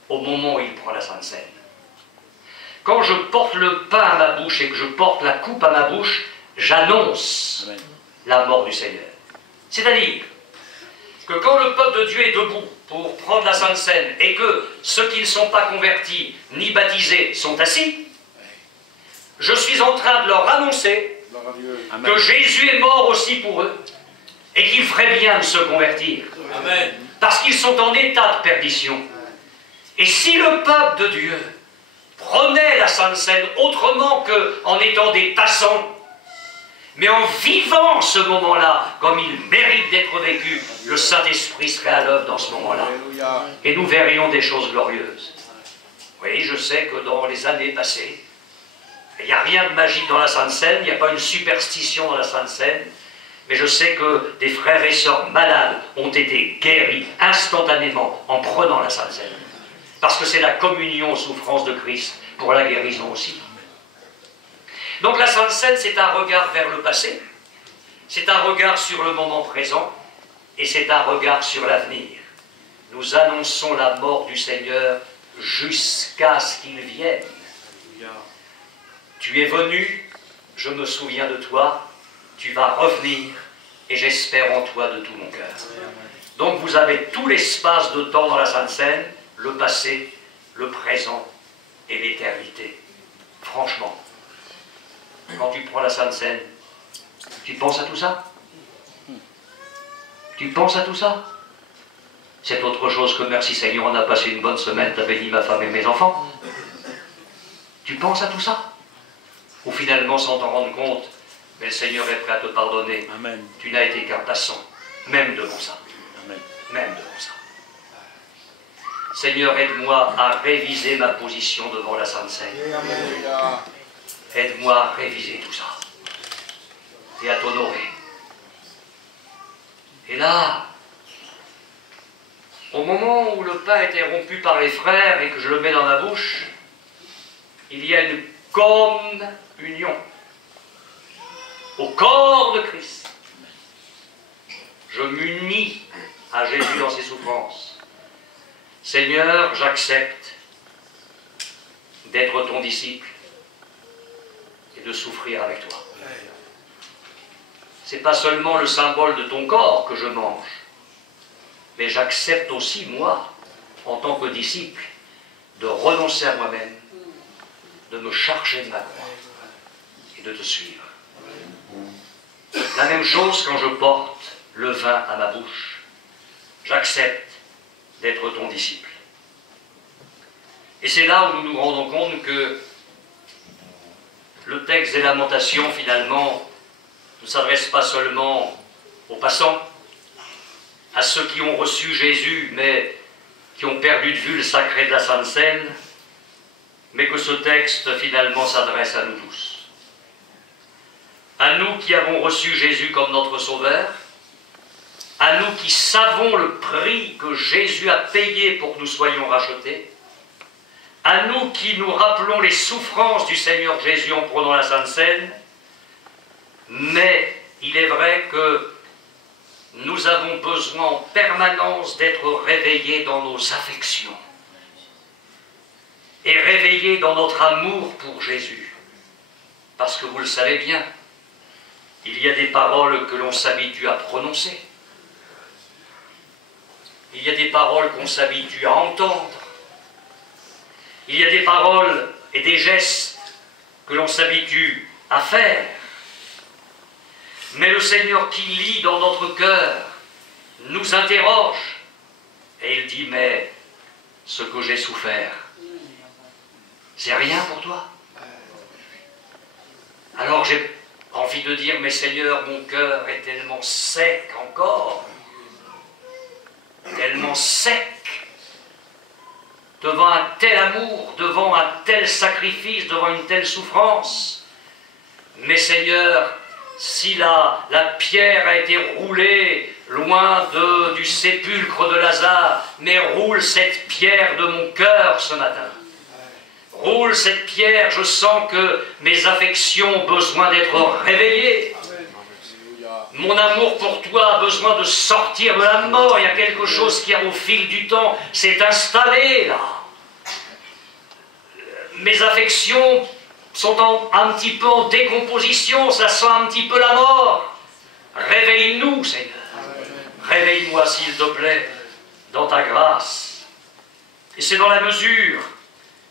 au moment où il prend la Sainte Seine. Quand je porte le pain à ma bouche et que je porte la coupe à ma bouche, j'annonce la mort du Seigneur. C'est-à-dire que quand le peuple de Dieu est debout pour prendre la Sainte Seine et que ceux qui ne sont pas convertis ni baptisés sont assis, je suis en train de leur annoncer que Jésus est mort aussi pour eux et qu'il ferait bien de se convertir. Amen. Parce qu'ils sont en état de perdition. Et si le peuple de Dieu prenait la Sainte Seine autrement qu'en étant des passants, mais en vivant ce moment-là comme il mérite d'être vécu, le Saint-Esprit serait à l'œuvre dans ce moment-là. Et nous verrions des choses glorieuses. Oui, je sais que dans les années passées, il n'y a rien de magique dans la Sainte Seine, il n'y a pas une superstition dans la Sainte Seine, mais je sais que des frères et sœurs malades ont été guéris instantanément en prenant la Sainte Seine. Parce que c'est la communion aux souffrances de Christ pour la guérison aussi. Donc la Sainte Seine, c'est un regard vers le passé, c'est un regard sur le moment présent, et c'est un regard sur l'avenir. Nous annonçons la mort du Seigneur jusqu'à ce qu'il vienne. Tu es venu, je me souviens de toi, tu vas revenir, et j'espère en toi de tout mon cœur. Donc vous avez tout l'espace de temps dans la Sainte Seine, le passé, le présent et l'éternité. Franchement, quand tu prends la Sainte Seine, tu penses à tout ça? Tu penses à tout ça? C'est autre chose que merci Seigneur, on a passé une bonne semaine, tu as béni ma femme et mes enfants. Tu penses à tout ça? Ou finalement, sans t'en rendre compte, mais le Seigneur est prêt à te pardonner. Amen. Tu n'as été qu'un passant, même devant ça. Amen. Même devant ça. Seigneur, aide-moi à réviser ma position devant la Sainte Seine. Aide-moi à réviser tout ça. Et à t'honorer. Et là, au moment où le pain était rompu par les frères et que je le mets dans ma bouche, il y a une communion au corps de Christ. Je m'unis à Jésus dans ses souffrances. Seigneur, j'accepte d'être ton disciple et de souffrir avec toi. Ce n'est pas seulement le symbole de ton corps que je mange, mais j'accepte aussi, moi, en tant que disciple, de renoncer à moi-même, de me charger de ma croix et de te suivre. La même chose quand je porte le vin à ma bouche. J'accepte d'être ton disciple. Et c'est là où nous nous rendons compte que le texte des Lamentations, finalement, ne s'adresse pas seulement aux passants, à ceux qui ont reçu Jésus, mais qui ont perdu de vue le sacré de la Sainte Seine, mais que ce texte finalement s'adresse à nous tous. À nous qui avons reçu Jésus comme notre Sauveur, à nous qui savons le prix que Jésus a payé pour que nous soyons rachetés, à nous qui nous rappelons les souffrances du Seigneur Jésus en prenant la Sainte Seine, mais il est vrai que nous avons besoin en permanence d'être réveillés dans nos affections et réveillés dans notre amour pour Jésus. Parce que vous le savez bien, il y a des paroles que l'on s'habitue à prononcer. Il y a des paroles qu'on s'habitue à entendre. Il y a des paroles et des gestes que l'on s'habitue à faire. Mais le Seigneur qui lit dans notre cœur nous interroge et il dit, mais ce que j'ai souffert, c'est rien pour toi? Alors j'ai envie de dire, mais Seigneur, mon cœur est tellement sec encore, tellement sec, devant un tel amour, devant un tel sacrifice, devant une telle souffrance. Mais Seigneur, si la pierre a été roulée loin du sépulcre de Lazare, mais roule cette pierre de mon cœur ce matin. Roule cette pierre, je sens que mes affections ont besoin d'être réveillées. Mon amour pour toi a besoin de sortir de la mort. Il y a quelque chose qui, au fil du temps, s'est installé là. Mes affections sont un petit peu en décomposition, ça sent un petit peu la mort. Réveille-nous, Seigneur. Réveille-moi, s'il te plaît, dans ta grâce. Et c'est dans la mesure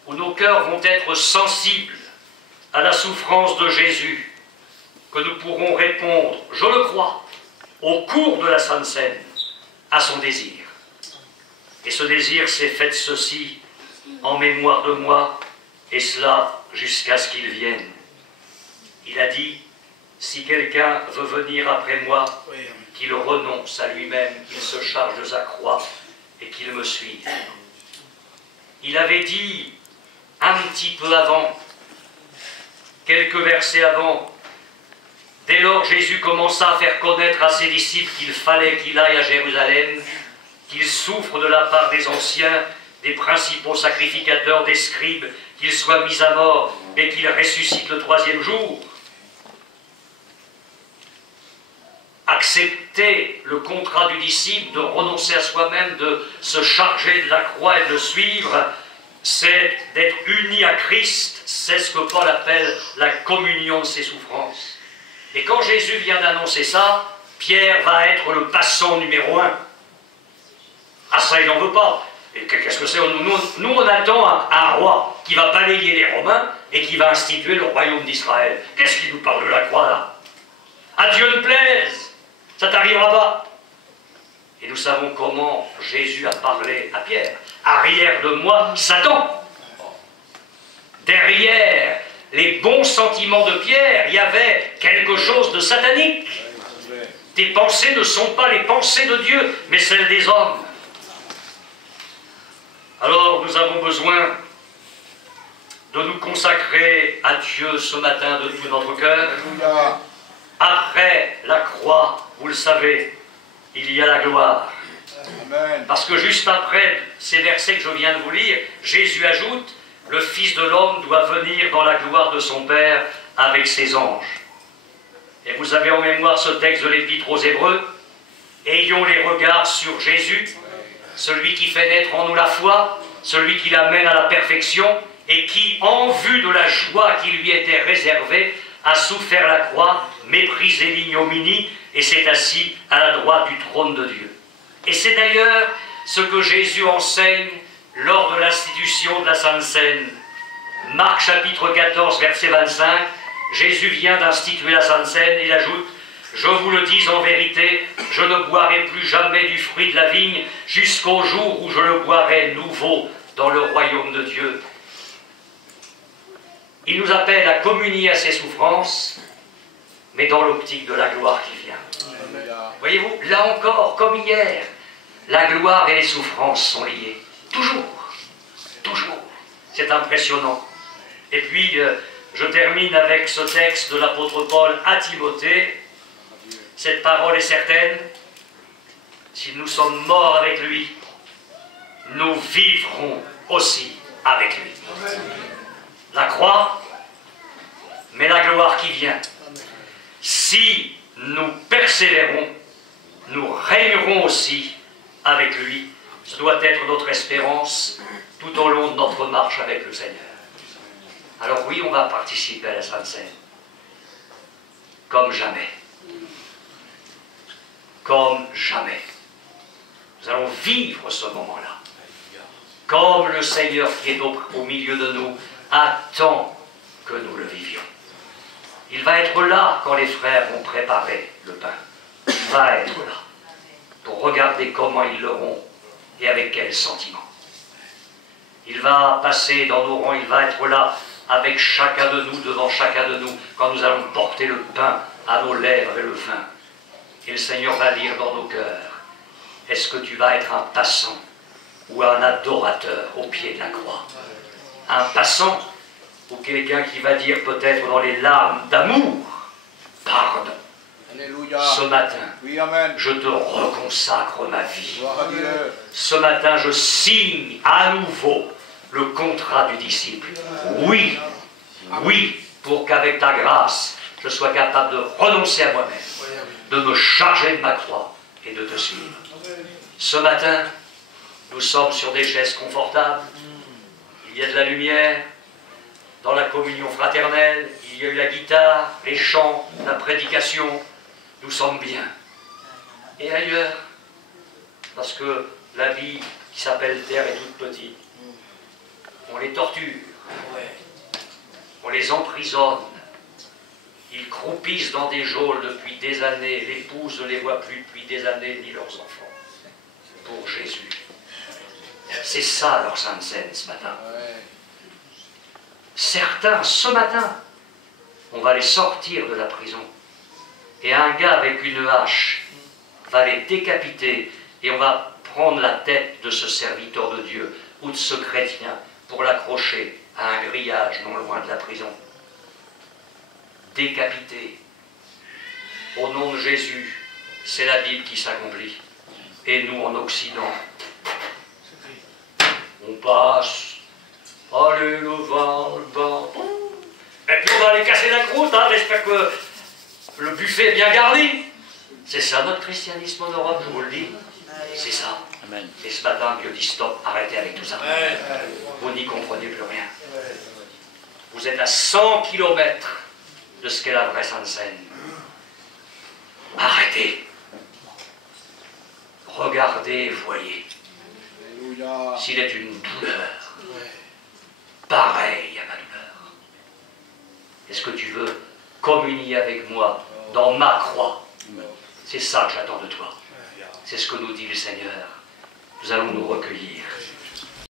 où nos cœurs vont être sensibles à la souffrance de Jésus que nous pourrons répondre, je le crois, au cours de la Sainte Seine, à son désir. Et ce désir, c'est faites ceci en mémoire de moi, et cela jusqu'à ce qu'il vienne. Il a dit, si quelqu'un veut venir après moi, qu'il renonce à lui-même, qu'il se charge de sa croix et qu'il me suive. Il avait dit un petit peu avant, quelques versets avant, dès lors Jésus commença à faire connaître à ses disciples qu'il fallait qu'il aille à Jérusalem, qu'il souffre de la part des anciens, des principaux sacrificateurs, des scribes, qu'il soit mis à mort et qu'il ressuscite le troisième jour. Accepter le contrat du disciple, de renoncer à soi-même, de se charger de la croix et de le suivre, c'est d'être uni à Christ, c'est ce que Paul appelle la communion de ses souffrances. Et quand Jésus vient d'annoncer ça, Pierre va être le passant numéro 1. Ah ça, il n'en veut pas. Et qu'est-ce que c'est? Nous, on attend un roi qui va balayer les Romains et qui va instituer le royaume d'Israël. Qu'est-ce qu'il nous parle de la croix, là? À Dieu ne plaise, ça t'arrivera pas. Et nous savons comment Jésus a parlé à Pierre. Arrière de moi, Satan. Derrière les bons sentiments de Pierre, il y avait quelque chose de satanique. Tes pensées ne sont pas les pensées de Dieu, mais celles des hommes. Alors nous avons besoin de nous consacrer à Dieu ce matin de tout notre cœur. Après la croix, vous le savez, il y a la gloire. Amen. Parce que juste après ces versets que je viens de vous lire, Jésus ajoute, le Fils de l'homme doit venir dans la gloire de son Père avec ses anges. Et vous avez en mémoire ce texte de l'Épître aux Hébreux. Ayons les regards sur Jésus, celui qui fait naître en nous la foi, celui qui l'amène à la perfection, et qui, en vue de la joie qui lui était réservée, a souffert la croix, méprisé l'ignominie, et s'est assis à la droite du trône de Dieu. Et c'est d'ailleurs ce que Jésus enseigne lors de l'institution de la Sainte Seine. Marc chapitre 14, verset 25, Jésus vient d'instituer la Sainte Seine, il ajoute, « Je vous le dis en vérité, je ne boirai plus jamais du fruit de la vigne jusqu'au jour où je le boirai nouveau dans le royaume de Dieu. » Il nous appelle à communier à ses souffrances, mais dans l'optique de la gloire qui vient. Voyez-vous, là encore, comme hier, la gloire et les souffrances sont liées. Toujours. Toujours. C'est impressionnant. Et puis, je termine avec ce texte de l'apôtre Paul à Timothée. Cette parole est certaine. Si nous sommes morts avec lui, nous vivrons aussi avec lui. La croix, mais la gloire qui vient. Si nous persévérons, nous régnerons aussi avec lui. Ce doit être notre espérance tout au long de notre marche avec le Seigneur. Alors oui, on va participer à la Sainte Seine. Comme jamais. Comme jamais. Nous allons vivre ce moment-là. Comme le Seigneur qui est au milieu de nous attend que nous le vivions. Il va être là quand les frères vont préparer le pain. Il va être là pour regarder comment ils l'auront et avec quel sentiment. Il va passer dans nos rangs, il va être là avec chacun de nous, devant chacun de nous, quand nous allons porter le pain à nos lèvres et le vin. Et le Seigneur va dire dans nos cœurs, est-ce que tu vas être un passant ou un adorateur au pied de la croix? Un passant ou quelqu'un qui va dire peut-être dans les larmes d'amour, pardon. Alléluia. Ce matin, Oui, amen. je te reconsacre ma vie. Gloire à Dieu. Ce matin, je signe à nouveau le contrat du disciple. Oui, oui, pour qu'avec ta grâce, je sois capable de renoncer à moi-même, de me charger de ma croix et de te suivre. Ce matin, nous sommes sur des chaises confortables. Il y a de la lumière. Dans la communion fraternelle, il y a eu la guitare, les chants, la prédication. Nous sommes bien. Et ailleurs, parce que la vie qui s'appelle terre est toute petite, on les torture, on les emprisonne, ils croupissent dans des geôles depuis des années, l'épouse ne les voit plus depuis des années, ni leurs enfants. Pour Jésus. C'est ça leur Sainte Seine ce matin. Certains, ce matin, on va les sortir de la prison. Et un gars avec une hache va les décapiter et on va prendre la tête de ce serviteur de Dieu ou de ce chrétien pour l'accrocher à un grillage non loin de la prison. Décapité. Au nom de Jésus, c'est la Bible qui s'accomplit. Et nous, en Occident, on passe. Allez, le vin, le pain. Et puis on va les casser la croûte, hein. J'espère que le buffet est bien garni. C'est ça notre christianisme en Europe, je vous le dis. C'est ça. Amen. Et ce matin, Dieu dit stop, arrêtez avec tout ça. Vous n'y comprenez plus rien. Vous êtes à 100 km de ce qu'est la vraie Sainte Seine. Arrêtez. Regardez, voyez. S'il est une douleur, pareille à ma douleur. Est-ce que tu veux communier avec moi dans ma croix? C'est ça que j'attends de toi. C'est ce que nous dit le Seigneur. Nous allons nous recueillir.